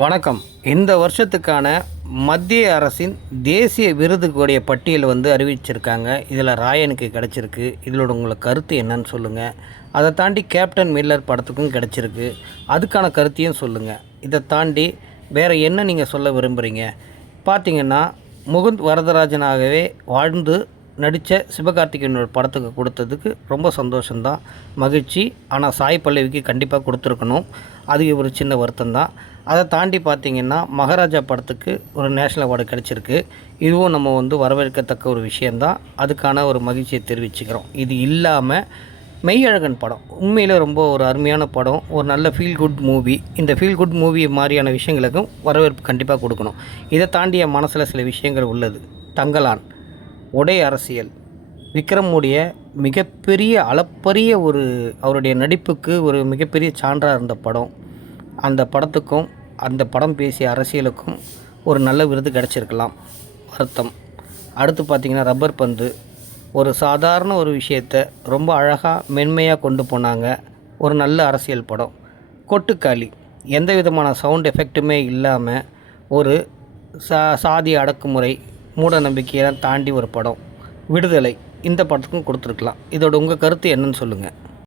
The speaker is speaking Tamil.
வணக்கம். இந்த வருஷத்துக்கான மத்திய அரசின் தேசிய விருதுகளுடைய பட்டியல் அறிவிச்சிருக்காங்க. இதில் ராயனுக்கு கிடச்சிருக்கு. இதிலோட உங்களுக்கு கருத்து என்னன்னு சொல்லுங்கள். அதை தாண்டி கேப்டன் மில்லர் படத்துக்கும் கிடச்சிருக்கு. அதுக்கான கருத்தையும் சொல்லுங்கள். இதை தாண்டி வேறு என்ன நீங்கள் சொல்ல விரும்புகிறீங்க? பார்த்திங்கன்னா, முகுந்த் வரதராஜனாகவே வாழ்ந்து நடித்த சிவகார்த்திகேயனோட படத்துக்கு கொடுத்ததுக்கு ரொம்ப சந்தோஷம்தான், மகிழ்ச்சி. ஆனால் சாய் பல்லவிக்கு கண்டிப்பாக கொடுத்துருக்கணும். அது ஒரு சின்ன வருத்தம் தான். அதை தாண்டி பார்த்திங்கன்னா, மகாராஜா படத்துக்கு ஒரு நேஷ்னல் அவார்டு கிடச்சிருக்கு. இதுவும் நம்ம வரவேற்கத்தக்க ஒரு விஷயந்தான். அதுக்கான ஒரு மகிழ்ச்சியை தெரிவிச்சுக்கிறோம். இது இல்லாமல் மெய்யழகன் படம் உண்மையிலே ரொம்ப ஒரு அருமையான படம், ஒரு நல்ல ஃபீல் குட் மூவி. இந்த ஃபீல் குட் மூவி மாதிரியான விஷயங்களுக்கும் வரவேற்பு கண்டிப்பாக கொடுக்கணும். இதை தாண்டி என் மனசில் சில விஷயங்கள் உள்ளது. தங்கலான், உடை அரசியல், விக்ரமுடைய மிகப்பெரிய அளப்பரிய அவருடைய நடிப்புக்கு ஒரு மிகப்பெரிய சான்றாக இருந்த படம். அந்த படத்துக்கும் அந்த படம் பேசிய அரசியலுக்கும் ஒரு நல்ல விருது கிடச்சிருக்கலாம். வருத்தம். அடுத்து பார்த்திங்கன்னா, ரப்பர் பந்து ஒரு சாதாரண ஒரு விஷயத்தை ரொம்ப அழகாக மென்மையாக கொண்டு போனாங்க. ஒரு நல்ல அரசியல் படம். கொட்டுக்காளி எந்த விதமான சவுண்ட் எஃபெக்ட்டுமே இல்லாமல் ஒரு சாதி அடக்குமுறை, மூட நம்பிக்கையெல்லாம் தாண்டி ஒரு படம். விடுதலை இந்த படத்துக்கும் கொடுத்துருக்கலாம். இதோட உங்கள் கருத்து என்னன்னு சொல்லுங்கள்.